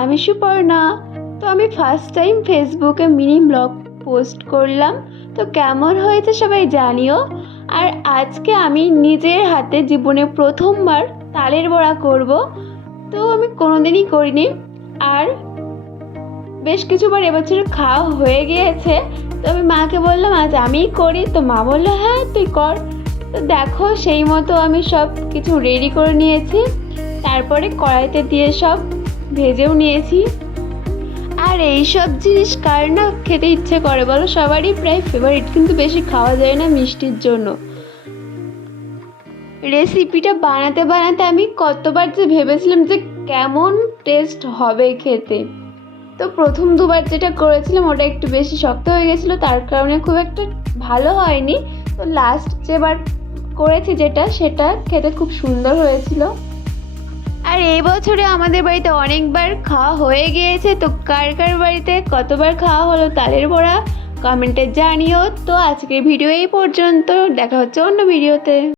আমি সুপর্ণা। তো আমি ফার্স্ট টাইম ফেসবুকে মিনি ব্লগ পোস্ট করলাম, তো কেমন হয়েছে সবাই জানিও। আর আজকে আমি নিজের হাতে জীবনে প্রথমবার তালের বড়া করব। তো আমি কোনোদিনই করিনি, আর বেশ কিছুবার এবছর খাওয়া হয়ে গিয়েছে। তো আমি মাকে বললাম আজ আমিই করি, তো মা বললো হ্যাঁ তুই কর। তো দেখো সেই মতো আমি সব কিছু রেডি করে নিয়েছি, তারপরে কড়াইতে দিয়ে সব ভেজেও নিয়েছি। আর এই সব জিনিস কার না খেতে ইচ্ছে করে বলো, সবারই প্রায় ফেভারিট, কিন্তু বেশি খাওয়া যায় না মিষ্টির জন্য। রেসিপিটা বানাতে বানাতে আমি কতবার যে ভেবেছিলাম যে কেমন টেস্ট হবে খেতে। তো প্রথম দুবার যেটা করেছিলাম ওটা একটু বেশি শক্ত হয়ে গেছিলো, তার কারণে খুব একটা ভালো হয়নি। তো লাস্ট যেবার করেছি সেটা খেতে খুব সুন্দর হয়েছিল। আর এই বছরে আমাদের বাড়িতে অনেকবার খাওয়া হয়ে গিয়েছে। তো কার কার বাড়িতে কতবার খাওয়া হলো তালের বড়া কমেন্টে জানিও। তো আজকের ভিডিও এই পর্যন্ত, দেখা হচ্ছে অন্য ভিডিওতে।